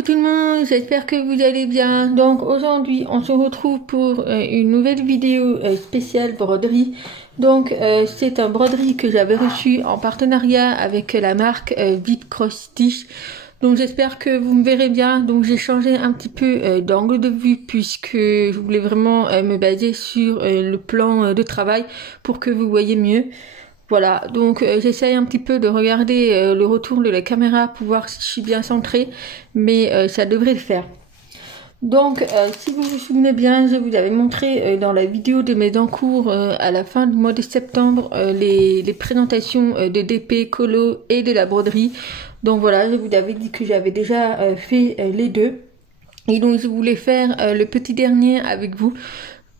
Coucou tout le monde, j'espère que vous allez bien. Donc aujourd'hui on se retrouve pour une nouvelle vidéo spéciale broderie. Donc c'est un broderie que j'avais reçu en partenariat avec la marque Vite Cross Stitch. Donc j'espère que vous me verrez bien. Donc j'ai changé un petit peu d'angle de vue puisque je voulais vraiment me baser sur le plan de travail pour que vous voyez mieux. Voilà, donc j'essaye un petit peu de regarder le retour de la caméra pour voir si je suis bien centrée, mais ça devrait le faire. Donc si vous vous souvenez bien, je vous avais montré dans la vidéo de mes encours à la fin du mois de septembre les présentations de DP, Colo et de la broderie. Donc voilà, je vous avais dit que j'avais déjà fait les deux. Et donc je voulais faire le petit dernier avec vous.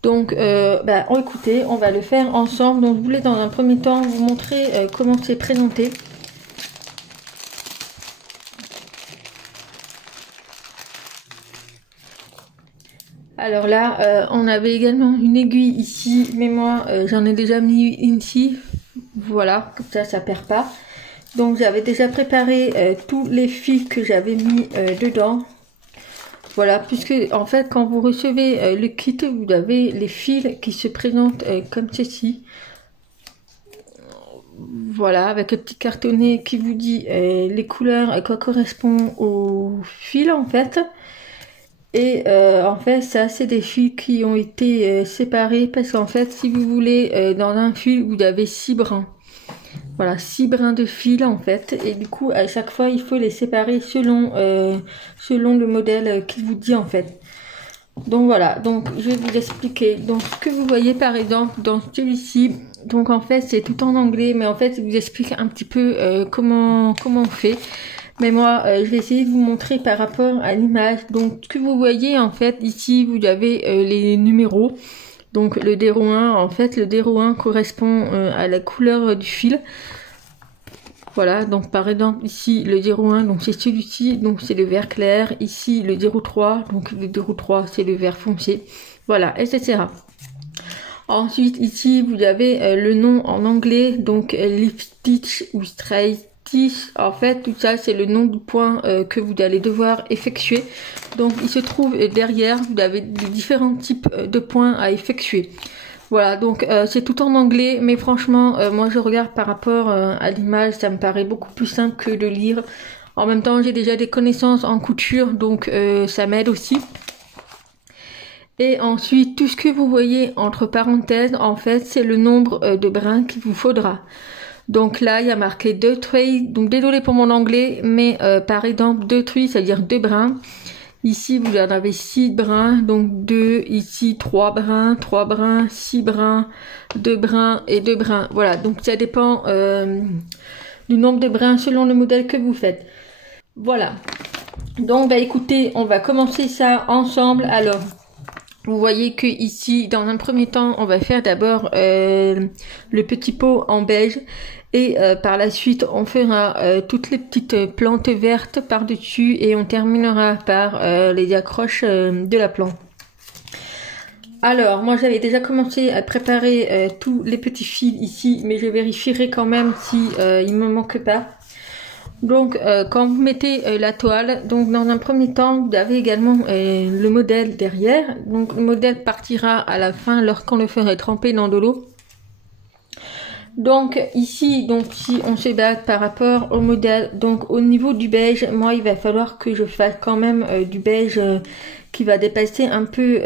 Donc écoutez, on va le faire ensemble. Donc je voulais dans un premier temps vous montrer comment c'est présenté. Alors là, on avait également une aiguille ici, mais moi j'en ai déjà mis une ici. Voilà, comme ça perd pas. Donc j'avais déjà préparé tous les fils que j'avais mis dedans. Voilà, puisque en fait quand vous recevez le kit, vous avez les fils qui se présentent comme ceci. Voilà, avec un petit cartonnet qui vous dit les couleurs à quoi correspond au fil en fait. Et en fait ça c'est des fils qui ont été séparés parce qu'en fait si vous voulez dans un fil vous avez 6 brins. Voilà, 6 brins de fil en fait, et du coup à chaque fois il faut les séparer selon le modèle qui vous dit en fait. Donc voilà, donc je vais vous expliquer. Donc ce que vous voyez par exemple dans celui-ci, donc en fait c'est tout en anglais, mais en fait je vous explique un petit peu comment on fait. Mais moi je vais essayer de vous montrer par rapport à l'image. Donc ce que vous voyez en fait ici, vous avez les numéros. Donc le 01, en fait le 01 correspond à la couleur du fil. Voilà, donc par exemple ici le 01, donc c'est celui-ci, donc c'est le vert clair. Ici le 03, donc le 03 c'est le vert foncé. Voilà, etc. Ensuite ici vous avez le nom en anglais, donc Lift Stitch ou Straight Stitch. En fait tout ça c'est le nom du point que vous allez devoir effectuer. Donc il se trouve derrière, vous avez différents types de points à effectuer. Voilà, donc c'est tout en anglais, mais franchement, moi je regarde par rapport à l'image, ça me paraît beaucoup plus simple que de lire. En même temps, j'ai déjà des connaissances en couture, donc ça m'aide aussi. Et ensuite, tout ce que vous voyez entre parenthèses, en fait, c'est le nombre de brins qu'il vous faudra. Donc là, il y a marqué 2 trays, donc désolé pour mon anglais, mais par exemple, 2 trays, c'est-à-dire 2 brins. Ici, vous en avez 6 brins, donc 2, ici 3 brins, 3 brins, 6 brins, 2 brins et 2 brins. Voilà, donc ça dépend du nombre de brins selon le modèle que vous faites. Voilà, donc écoutez, on va commencer ça ensemble. Alors, vous voyez que ici, dans un premier temps, on va faire d'abord le petit pot en beige. Et par la suite, on fera toutes les petites plantes vertes par-dessus et on terminera par les accroches de la plante. Alors, moi j'avais déjà commencé à préparer tous les petits fils ici, mais je vérifierai quand même si il me manque pas. Donc, quand vous mettez la toile, donc dans un premier temps, vous avez également le modèle derrière. Donc, le modèle partira à la fin lorsqu'on le ferait tremper dans de l'eau. Donc ici, donc si on se base par rapport au modèle, donc au niveau du beige, moi il va falloir que je fasse quand même du beige qui va dépasser un peu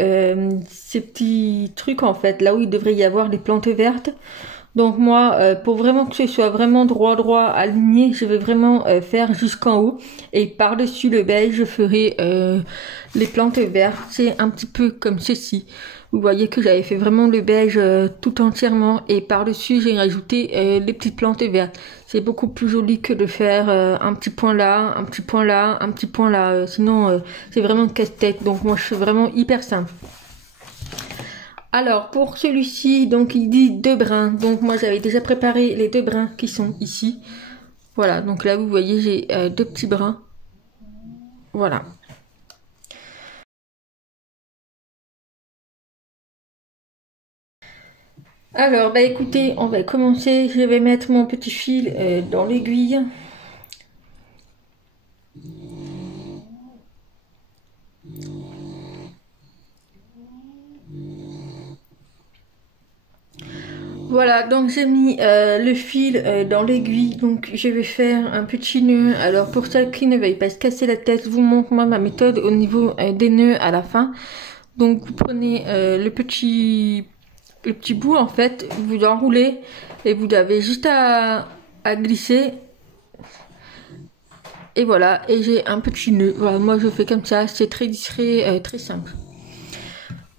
ces petits trucs en fait, là où il devrait y avoir les plantes vertes. Donc moi, pour vraiment que ce soit vraiment droit aligné, je vais vraiment faire jusqu'en haut. Et par-dessus le beige, je ferai les plantes vertes. C'est un petit peu comme ceci. Vous voyez que j'avais fait vraiment le beige tout entièrement. Et par-dessus, j'ai rajouté les petites plantes vertes. C'est beaucoup plus joli que de faire un petit point là, un petit point là, un petit point là. Sinon, c'est vraiment casse-tête. Donc moi, je fais vraiment hyper simple. Alors pour celui-ci, donc il dit 2 brins. Donc moi j'avais déjà préparé les 2 brins qui sont ici. Voilà, donc là vous voyez j'ai 2 petits brins. Voilà. Alors écoutez, on va commencer. Je vais mettre mon petit fil dans l'aiguille. Voilà, donc j'ai mis le fil dans l'aiguille, donc je vais faire un petit nœud. Alors pour ça qui ne veuille pas se casser la tête, je vous montre moi ma méthode au niveau des nœuds à la fin. Donc vous prenez le petit bout en fait, vous l'enroulez et vous avez juste à glisser. Et voilà, et j'ai un petit nœud. Voilà, moi je fais comme ça, c'est très discret, très simple.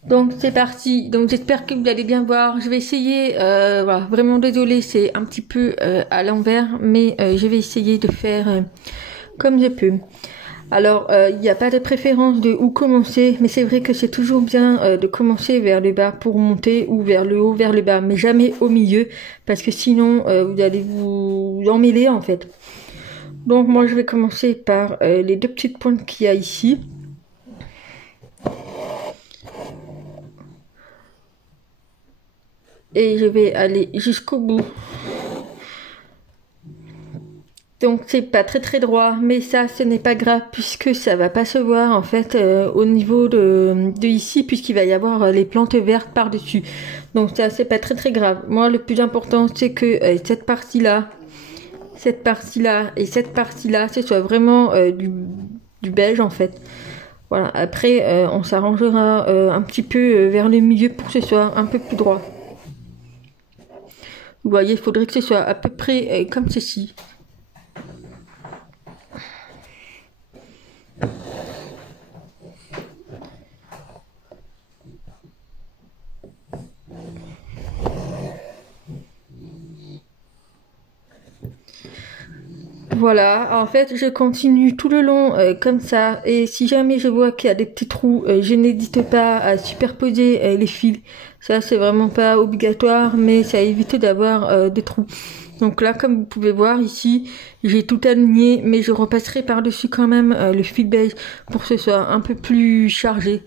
Donc c'est parti, donc j'espère que vous allez bien voir, je vais essayer, voilà, vraiment désolée, c'est un petit peu à l'envers, mais je vais essayer de faire comme je peux. Alors il n'y a pas de préférence de où commencer, mais c'est vrai que c'est toujours bien de commencer vers le bas pour monter, ou vers le haut, vers le bas, mais jamais au milieu, parce que sinon vous allez vous emmêler en fait. Donc moi je vais commencer par les deux petites pointes qu'il y a ici. Et je vais aller jusqu'au bout. Donc c'est pas très droit, mais ça ce n'est pas grave puisque ça va pas se voir en fait au niveau de ici, puisqu'il va y avoir les plantes vertes par dessus. Donc ça c'est pas très grave. Moi le plus important c'est que cette partie là et cette partie là ce soit vraiment du beige en fait. Voilà, après on s'arrangera un petit peu vers le milieu pour que ce soit un peu plus droit. Vous voyez, il faudrait que ce soit à peu près comme ceci. Voilà, en fait, je continue tout le long comme ça. Et si jamais je vois qu'il y a des petits trous, je n'hésite pas à superposer les fils. Ça, c'est vraiment pas obligatoire, mais ça évite d'avoir des trous. Donc là, comme vous pouvez voir ici, j'ai tout aligné, mais je repasserai par-dessus quand même le fil beige pour que ce soit un peu plus chargé.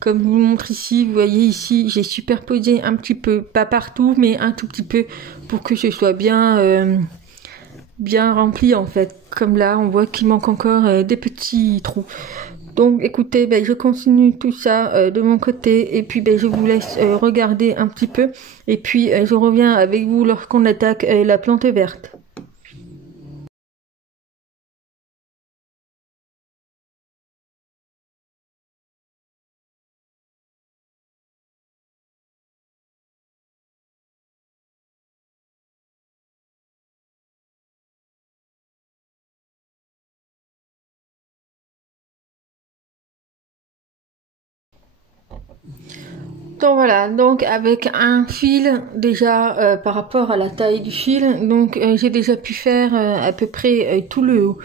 Comme je vous montre ici, vous voyez ici, j'ai superposé un petit peu, pas partout, mais un tout petit peu pour que ce soit bien rempli en fait. Comme là, on voit qu'il manque encore des petits trous. Donc écoutez, je continue tout ça de mon côté et puis je vous laisse regarder un petit peu et puis je reviens avec vous lorsqu'on attaque la plante verte. Donc voilà, donc avec un fil déjà par rapport à la taille du fil, donc j'ai déjà pu faire à peu près tout le haut.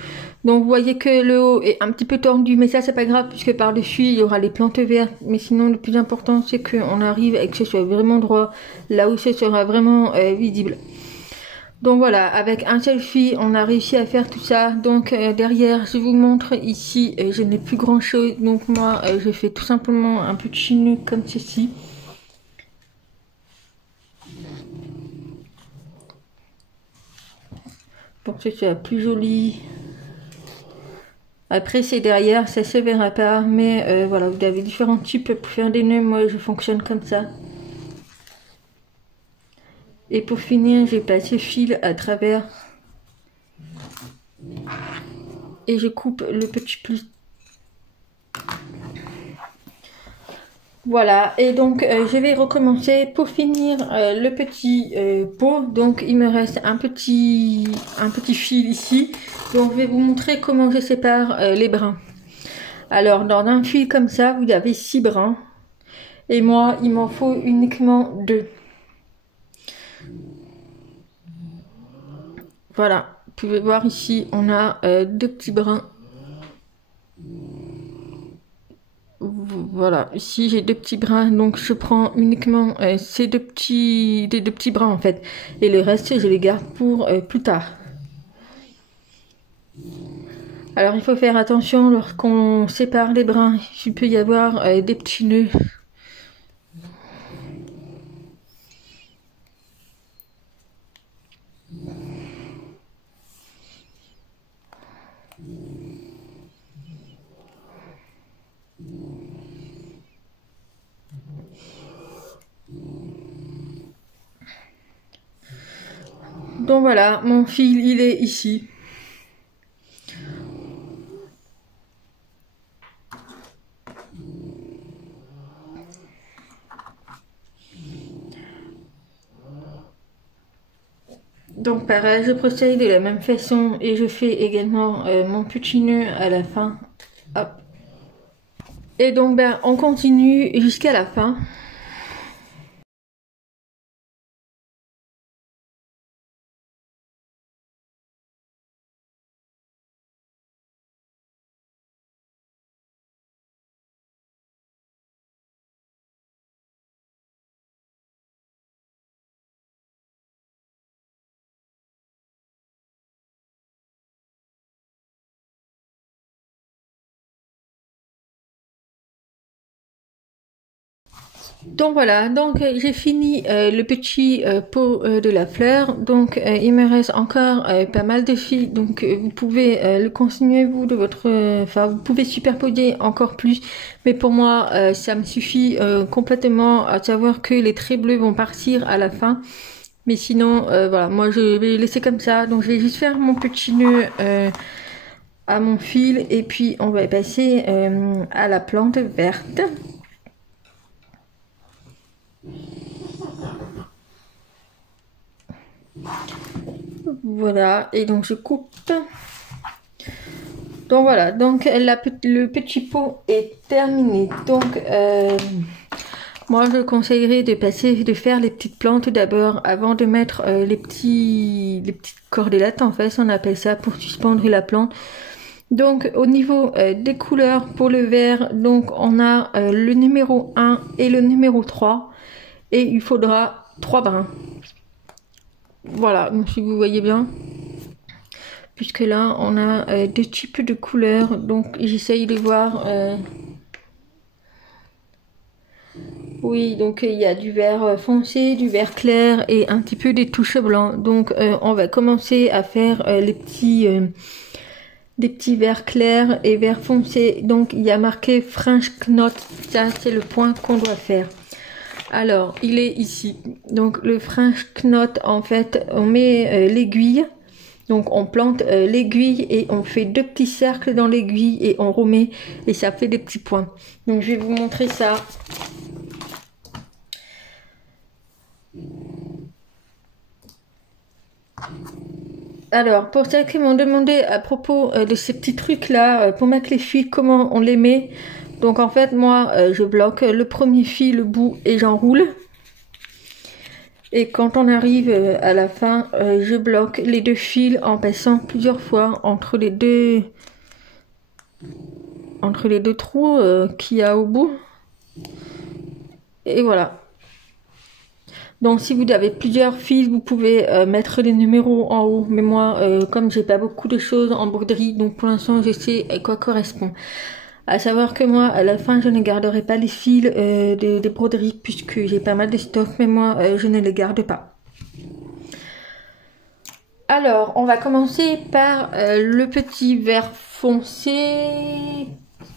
Donc vous voyez que le haut est un petit peu tordu, mais ça c'est pas grave puisque par-dessus il y aura les plantes vertes. Mais sinon le plus important c'est qu'on arrive et que ce soit vraiment droit, là où ce sera vraiment visible. Donc voilà, avec un seul fil on a réussi à faire tout ça. Donc derrière je vous montre ici, je n'ai plus grand chose. Donc moi je fais tout simplement un petit nœud comme ceci. Pour que ce soit plus joli. Après c'est derrière, ça se verra pas, mais voilà, vous avez différents types pour faire des nœuds, moi je fonctionne comme ça. Et pour finir, j'ai passé le fil à travers et je coupe le petit pli. Voilà, et donc je vais recommencer pour finir le petit pot. Donc il me reste un petit fil ici. Donc je vais vous montrer comment je sépare les brins. Alors dans un fil comme ça, vous avez 6 brins. Et moi, il m'en faut uniquement 2. Voilà, vous pouvez voir ici, on a 2 petits brins. Voilà, ici j'ai 2 petits brins, donc je prends uniquement ces deux petits brins en fait. Et le reste, je les garde pour plus tard. Alors il faut faire attention lorsqu'on sépare les brins, il peut y avoir des petits nœuds. Donc voilà, mon fil il est ici. Donc pareil, je procède de la même façon et je fais également mon petit nœud à la fin. Hop. Et donc ben, on continue jusqu'à la fin. Donc voilà, donc j'ai fini le petit pot de la fleur. Donc il me reste encore pas mal de fils. Donc vous pouvez le continuer vous de votre, enfin vous pouvez superposer encore plus. Mais pour moi ça me suffit complètement, à savoir que les traits bleus vont partir à la fin. Mais sinon voilà, moi je vais laisser comme ça. Donc je vais juste faire mon petit nœud à mon fil et puis on va passer à la plante verte. Voilà, et donc je coupe. Donc voilà, donc le petit pot est terminé. Donc moi je conseillerais de faire les petites plantes d'abord avant de mettre les petites cordelettes, en fait on appelle ça, pour suspendre la plante. Donc au niveau des couleurs pour le vert, donc on a le numéro 1 et le numéro 3 et il faudra 3 brins. Voilà, donc si vous voyez bien, puisque là on a deux types de couleurs, donc j'essaye de voir. Oui, donc il y a du vert foncé, du vert clair et un petit peu des touches blancs. Donc on va commencer à faire les petits verts clairs et verts foncés. Donc il y a marqué French Knot, ça c'est le point qu'on doit faire. Alors il est ici. Donc le French Knot, en fait on met l'aiguille. Donc on plante l'aiguille et on fait deux petits cercles dans l'aiguille et on remet et ça fait des petits points. Donc je vais vous montrer ça. Alors pour ceux qui m'ont demandé à propos de ces petits trucs là pour mettre les fils, comment on les met. Donc en fait moi je bloque le premier fil, le bout, et j'enroule. Et quand on arrive à la fin, je bloque les deux fils en passant plusieurs fois entre les deux trous qu'il y a au bout. Et voilà. Donc si vous avez plusieurs fils, vous pouvez mettre les numéros en haut. Mais moi, comme j'ai pas beaucoup de choses en broderie, donc pour l'instant je sais à quoi correspond. À savoir que moi, à la fin, je ne garderai pas les fils des broderies puisque j'ai pas mal de stock, mais moi, je ne les garde pas. Alors, on va commencer par le petit vert foncé.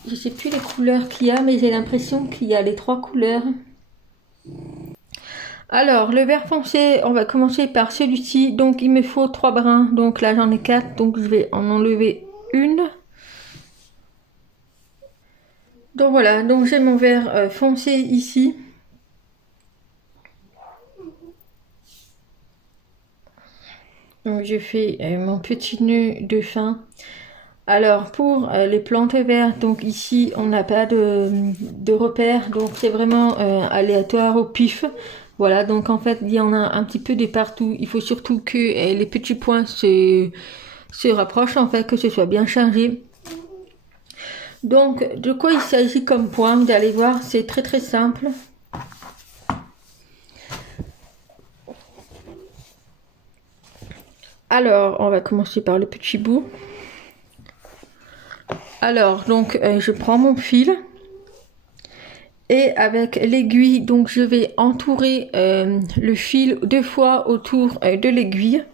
Je sais plus les couleurs qu'il y a, mais j'ai l'impression qu'il y a les 3 couleurs. Alors, le vert foncé, on va commencer par celui-ci. Donc, il me faut 3 brins. Donc là, j'en ai 4. Donc, je vais en enlever une. Donc voilà, donc j'ai mon vert foncé ici. Donc je fais mon petit nœud de fin. Alors pour les plantes vertes, donc ici on n'a pas de repère, donc c'est vraiment aléatoire au pif. Voilà, donc en fait il y en a un petit peu de partout. Il faut surtout que les petits points se rapprochent, en fait, que ce soit bien chargé. Donc de quoi il s'agit comme point, vous allez voir, c'est très très simple. Alors on va commencer par le petit bout. Alors donc je prends mon fil et avec l'aiguille, donc je vais entourer le fil 2 fois autour de l'aiguille.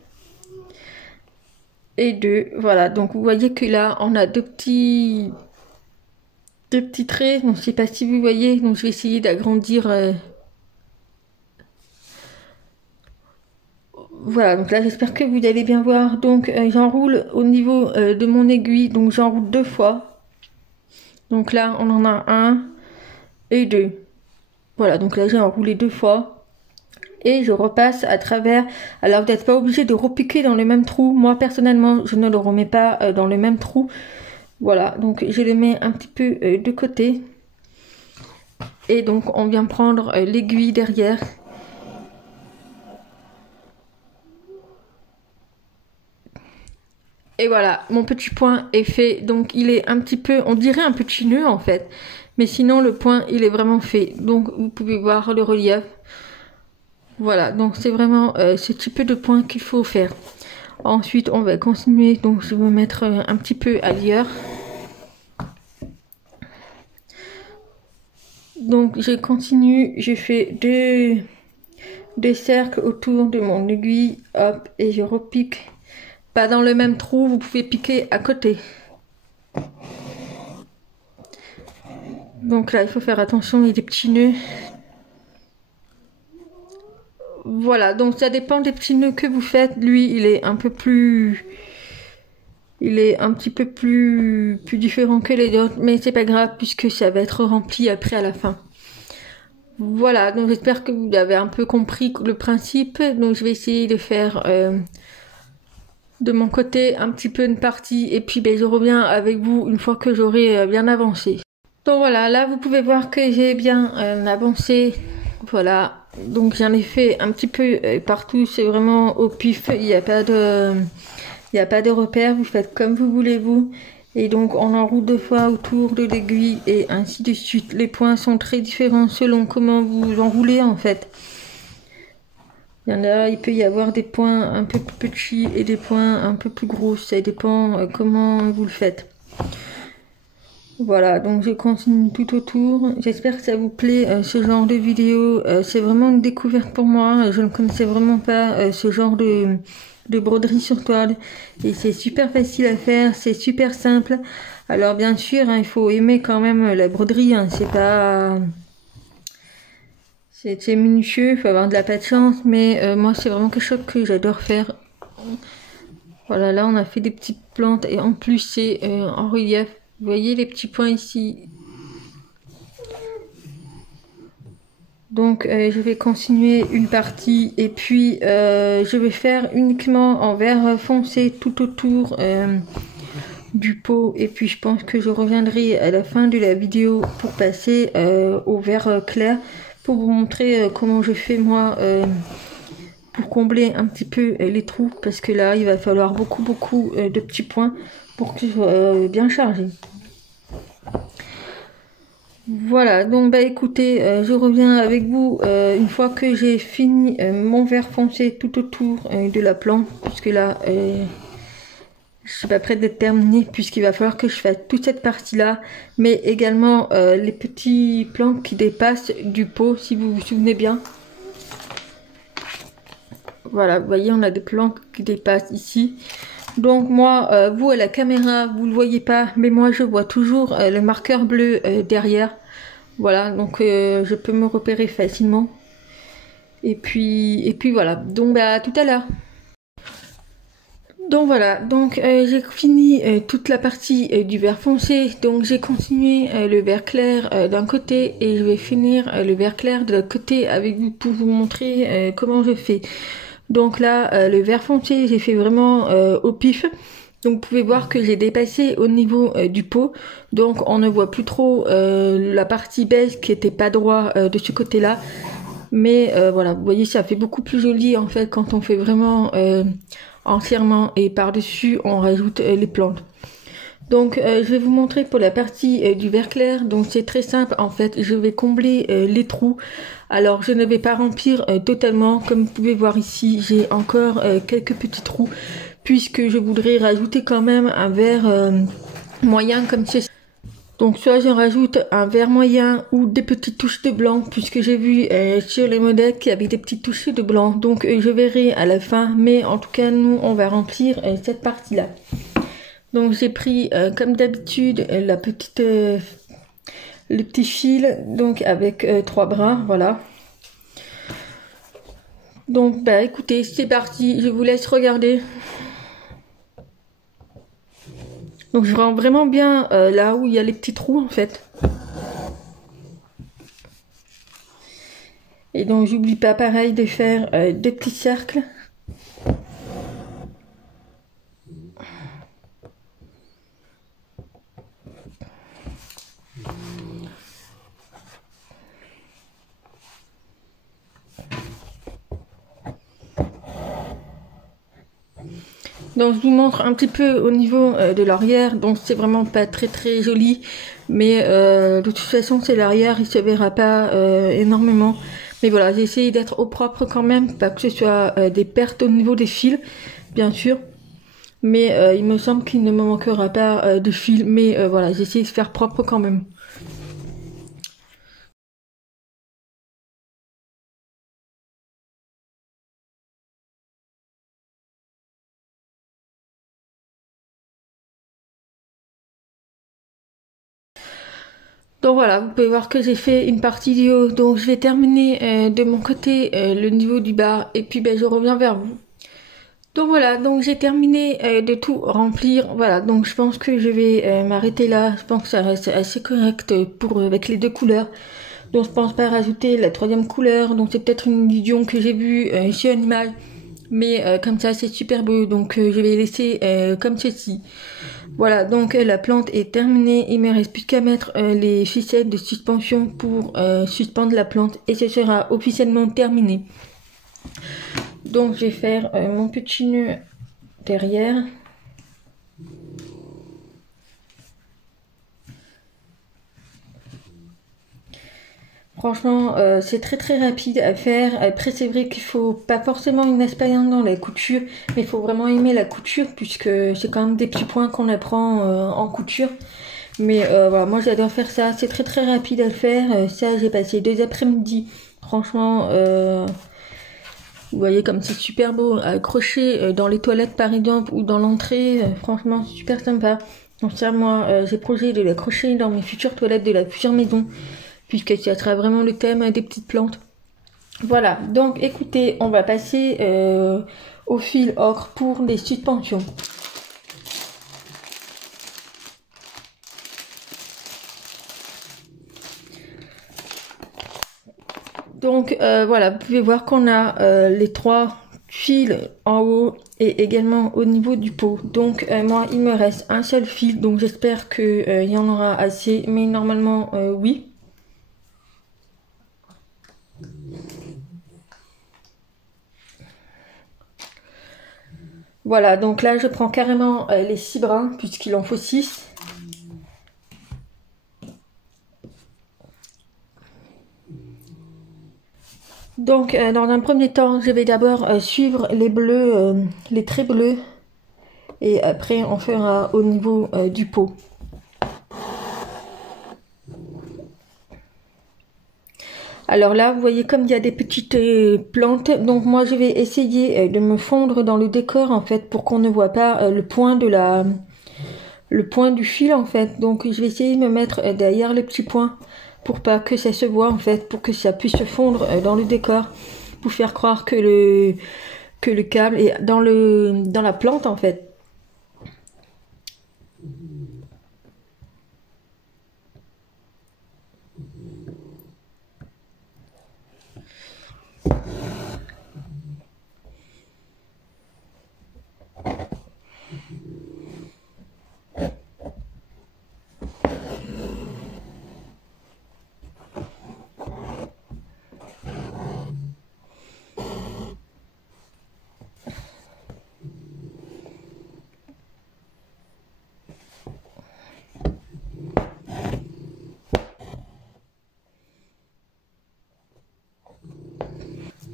Et 2, voilà, donc vous voyez que là on a deux petits traits. Donc je sais pas si vous voyez, donc je vais essayer d'agrandir. Voilà, donc là j'espère que vous allez bien voir. Donc j'enroule au niveau de mon aiguille, donc j'enroule 2 fois. Donc là on en a 1 et 2. Voilà, donc là j'ai enroulé 2 fois. Et je repasse à travers. Alors vous n'êtes pas obligé de repiquer dans le même trou. Moi personnellement je ne le remets pas dans le même trou. Voilà, donc je le mets un petit peu de côté. Et donc on vient prendre l'aiguille derrière. Et voilà, mon petit point est fait. Donc il est un petit peu, on dirait un petit nœud en fait. Mais sinon le point il est vraiment fait. Donc vous pouvez voir le relief. Voilà, donc c'est vraiment ce type de point qu'il faut faire. Ensuite on va continuer. Donc je vais me mettre un petit peu ailleurs. Donc je continue, je fais deux cercles autour de mon aiguille. Hop, et je repique. Pas dans le même trou, vous pouvez piquer à côté. Donc là, il faut faire attention, il y a des petits nœuds. Voilà, donc ça dépend des petits nœuds que vous faites. Lui, il est un peu plus... Il est un petit peu plus différent que les autres, mais c'est pas grave puisque ça va être rempli après à la fin. Voilà, donc j'espère que vous avez un peu compris le principe. Donc je vais essayer de faire... de mon côté un petit peu une partie et puis je reviens avec vous une fois que j'aurai bien avancé. Donc voilà, là vous pouvez voir que j'ai bien avancé. Voilà, donc j'en ai fait un petit peu partout, c'est vraiment au pif, il n'y a pas de repère, vous faites comme vous voulez vous. Et donc on enroule 2 fois autour de l'aiguille et ainsi de suite. Les points sont très différents selon comment vous enroulez en fait. Il y en a, il peut y avoir des points un peu plus petits et des points un peu plus gros. Ça dépend comment vous le faites. Voilà, donc je continue tout autour. J'espère que ça vous plaît ce genre de vidéo. C'est vraiment une découverte pour moi. Je ne connaissais vraiment pas ce genre de broderie sur toile. Et c'est super facile à faire, c'est super simple. Alors bien sûr, hein, il faut aimer quand même la broderie. Hein, c'est pas... C'est minutieux, il faut avoir de la patience, mais moi c'est vraiment quelque chose que j'adore faire. Voilà, là on a fait des petites plantes et en plus c'est en relief. Vous voyez les petits points ici. Donc je vais continuer une partie et puis je vais faire uniquement en vert foncé tout autour du pot. Et puis je pense que je reviendrai à la fin de la vidéo pour passer au vert clair. Pour vous montrer comment je fais moi pour combler un petit peu les trous, parce que là il va falloir beaucoup de petits points pour que ce soit bien chargé. Voilà, donc écoutez, je reviens avec vous une fois que j'ai fini mon vert foncé tout autour de la plante, puisque là je suis pas prête d'être terminée puisqu'il va falloir que je fasse toute cette partie là, mais également les petits plantes qui dépassent du pot, si vous vous souvenez bien. Voilà, vous voyez, on a des plantes qui dépassent ici. Donc moi, vous à la caméra, vous le voyez pas, mais moi je vois toujours le marqueur bleu derrière. Voilà, donc je peux me repérer facilement. Et puis voilà, donc à tout à l'heure. Donc voilà, donc j'ai fini toute la partie du vert foncé, donc j'ai continué le vert clair d'un côté et je vais finir le vert clair de l'autre côté avec vous pour vous montrer comment je fais. Donc là, le vert foncé, j'ai fait vraiment au pif. Donc vous pouvez voir que j'ai dépassé au niveau du pot, donc on ne voit plus trop la partie beige qui était pas droit de ce côté-là. Mais voilà, vous voyez, ça fait beaucoup plus joli en fait quand on fait vraiment entièrement et par-dessus on rajoute les plantes. Donc je vais vous montrer pour la partie du vert clair. Donc c'est très simple en fait, je vais combler les trous. Alors je ne vais pas remplir totalement, comme vous pouvez voir ici, j'ai encore quelques petits trous puisque je voudrais rajouter quand même un vert moyen comme ceci. Donc soit je rajoute un vert moyen ou des petites touches de blanc, puisque j'ai vu sur les modèles qu'il y avait des petites touches de blanc. Donc je verrai à la fin, mais en tout cas nous on va remplir cette partie là. Donc j'ai pris comme d'habitude la petite le petit fil, donc avec 3 brins, voilà. Donc bah écoutez, c'est parti, je vous laisse regarder. Donc je rends vraiment bien là où il y a les petits trous en fait. Et donc j'oublie pas pareil de faire 2 petits cercles. Donc je vous montre un petit peu au niveau de l'arrière, donc c'est vraiment pas très joli, mais de toute façon c'est l'arrière, il se verra pas énormément. Mais voilà, j'ai essayé d'être au propre quand même, pas que ce soit des pertes au niveau des fils, bien sûr. Mais il me semble qu'il ne me manquera pas de fils, mais voilà, j'ai essayé de faire propre quand même. Donc voilà, vous pouvez voir que j'ai fait une partie du haut, donc je vais terminer de mon côté le niveau du bas, et puis ben, je reviens vers vous. Donc voilà, donc j'ai terminé de tout remplir, voilà, donc je pense que je vais m'arrêter là, je pense que ça reste assez correct pour avec les 2 couleurs. Donc je pense pas rajouter la 3e couleur, donc c'est peut-être une illusion que j'ai vue chez Animal, mais comme ça c'est super beau, donc je vais laisser comme ceci. Voilà, donc la plante est terminée, il me reste plus qu'à mettre les ficelles de suspension pour suspendre la plante et ce sera officiellement terminé. Donc je vais faire mon petit nœud derrière. Franchement, c'est très rapide à faire. Après, c'est vrai qu'il faut pas forcément une expérience dans la couture, mais il faut vraiment aimer la couture puisque c'est quand même des petits points qu'on apprend en couture. Mais voilà, moi j'adore faire ça. C'est très rapide à faire. Ça, j'ai passé 2 après-midi. Franchement, vous voyez comme c'est super beau à accrocher dans les toilettes par exemple ou dans l'entrée. Franchement, super sympa. Donc ça, moi, j'ai projet de l'accrocher dans mes futures toilettes de la future maison, puisque ça sera vraiment le thème des petites plantes. Voilà, donc écoutez, on va passer au fil ocre pour les suspensions. Donc voilà, vous pouvez voir qu'on a les 3 fils en haut et également au niveau du pot. Donc moi, il me reste un seul fil, donc j'espère qu'il y en aura assez, mais normalement oui. Voilà, donc là je prends carrément les 6 brins puisqu'il en faut 6. Donc dans un premier temps, je vais d'abord suivre les bleus, les traits bleus, et après on fera au niveau du pot. Alors là, vous voyez comme il y a des petites plantes, donc moi je vais essayer de me fondre dans le décor en fait pour qu'on ne voit pas le point du fil en fait. Donc je vais essayer de me mettre derrière le petit point pour pas que ça se voit en fait, pour que ça puisse se fondre dans le décor, pour faire croire que le câble est dans la plante en fait.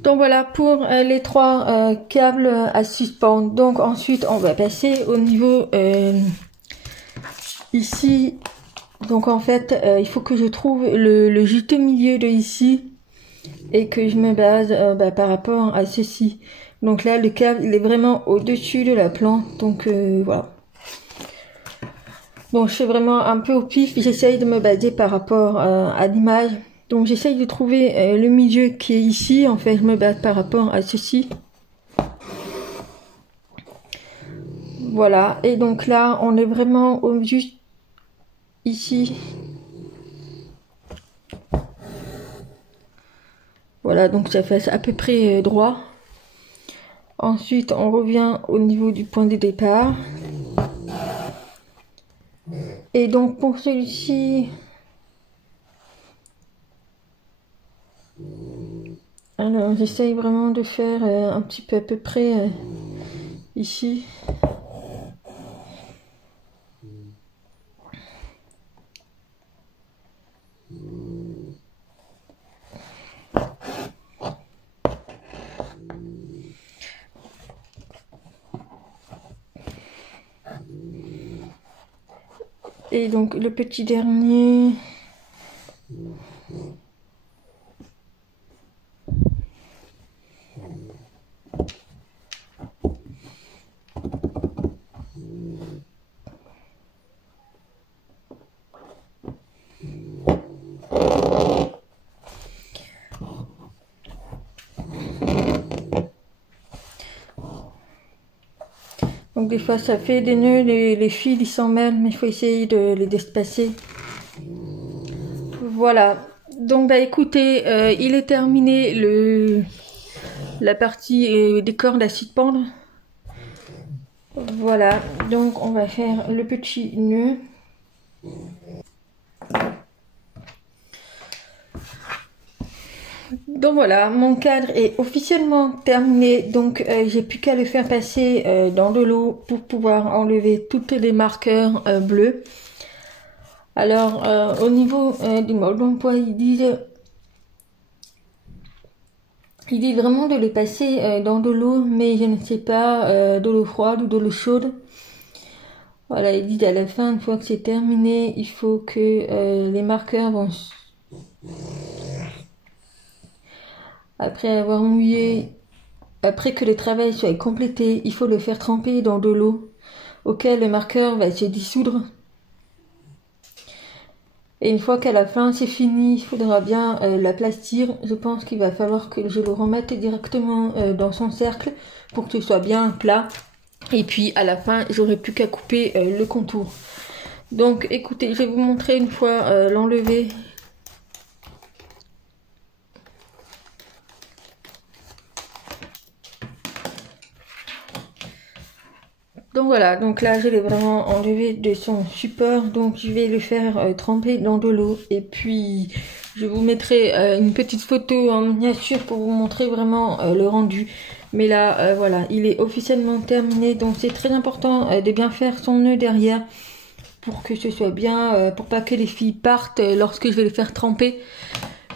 Donc voilà pour les 3 câbles à suspendre. Donc ensuite on va passer au niveau ici. Donc en fait il faut que je trouve le juste milieu de ici et que je me base par rapport à ceci. Donc là le câble il est vraiment au dessus de la plante, donc voilà. Donc je fais vraiment un peu au pif, j'essaye de me baser par rapport à l'image. Donc j'essaye de trouver le milieu qui est ici. En fait, je me bats par rapport à ceci. Voilà, et donc là, on est vraiment juste ici. Voilà, donc ça fait à peu près droit. Ensuite, on revient au niveau du point de départ. Et donc pour celui-ci, alors j'essaye vraiment de faire un petit peu à peu près ici. Et donc le petit dernier. Donc des fois ça fait des nœuds, les fils ils s'en mêlent, mais il faut essayer de les despacer. Voilà, donc bah écoutez, il est terminé la partie des cordes à 6 pendre. Voilà, donc on va faire le petit nœud. Donc voilà, mon cadre est officiellement terminé, donc j'ai plus qu'à le faire passer dans de l'eau pour pouvoir enlever toutes les marqueurs bleus. Alors au niveau du mode d'emploi, ils disent vraiment de les passer dans de l'eau, mais je ne sais pas, de l'eau froide ou de l'eau chaude. Voilà, ils disent à la fin, une fois que c'est terminé, il faut que les marqueurs vont... Après avoir mouillé, après que le travail soit complété, il faut le faire tremper dans de l'eau, auquel le marqueur va se dissoudre. Et une fois qu'à la fin c'est fini, il faudra bien l'aplastir. Je pense qu'il va falloir que je le remette directement dans son cercle pour que ce soit bien plat. Et puis à la fin, j'aurai plus qu'à couper le contour. Donc écoutez, je vais vous montrer une fois l'enlever. Donc voilà, donc là je l'ai vraiment enlevé de son support, donc je vais le faire tremper dans de l'eau et puis je vous mettrai une petite photo en miniature pour vous montrer vraiment le rendu. Mais là voilà, il est officiellement terminé, donc c'est très important de bien faire son nœud derrière pour que ce soit bien, pour pas que les filles partent lorsque je vais le faire tremper.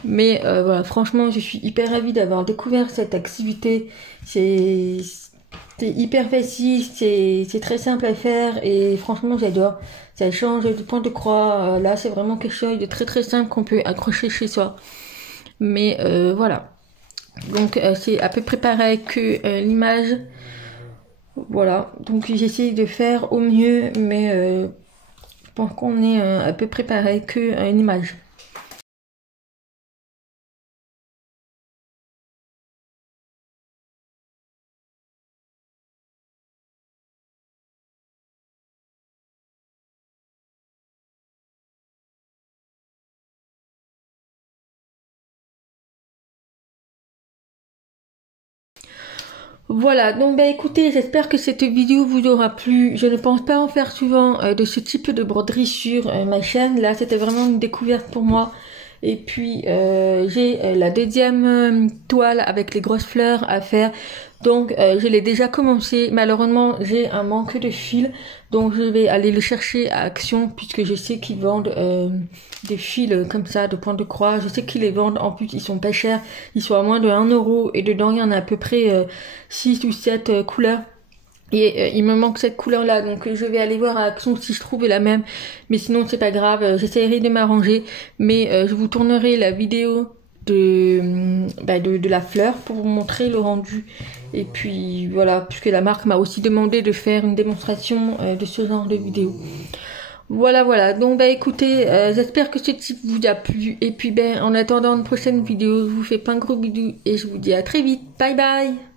Mais voilà, franchement je suis hyper ravie d'avoir découvert cette activité. C'est hyper facile, c'est très simple à faire et franchement j'adore. Ça change du point de croix. Là c'est vraiment quelque chose de très très simple qu'on peut accrocher chez soi. Mais voilà. Donc c'est à peu près pareil que l'image. Voilà. Donc j'essaie de faire au mieux, mais je pense qu'on est à peu près pareil que l'image. Voilà, donc bah écoutez, j'espère que cette vidéo vous aura plu. Je ne pense pas en faire souvent de ce type de broderie sur ma chaîne. Là, c'était vraiment une découverte pour moi. Et puis, j'ai la deuxième toile avec les grosses fleurs à faire. Donc, je l'ai déjà commencé. Malheureusement, j'ai un manque de fil. Donc, je vais aller le chercher à Action puisque je sais qu'ils vendent des fils comme ça, de pointe de croix. Je sais qu'ils les vendent. En plus, ils sont pas chers. Ils sont à moins de 1 €. Et dedans, il y en a à peu près 6 ou 7 couleurs. Et il me manque cette couleur là, donc je vais aller voir à Action si je trouve la même. Mais sinon c'est pas grave, j'essaierai de m'arranger. Mais je vous tournerai la vidéo de la fleur pour vous montrer le rendu. Et puis voilà, puisque la marque m'a aussi demandé de faire une démonstration de ce genre de vidéo. Voilà, voilà. Donc, bah écoutez, j'espère que ce type vous a plu. Et puis, ben, en attendant une prochaine vidéo, je vous fais plein de gros bisous et je vous dis à très vite. Bye bye!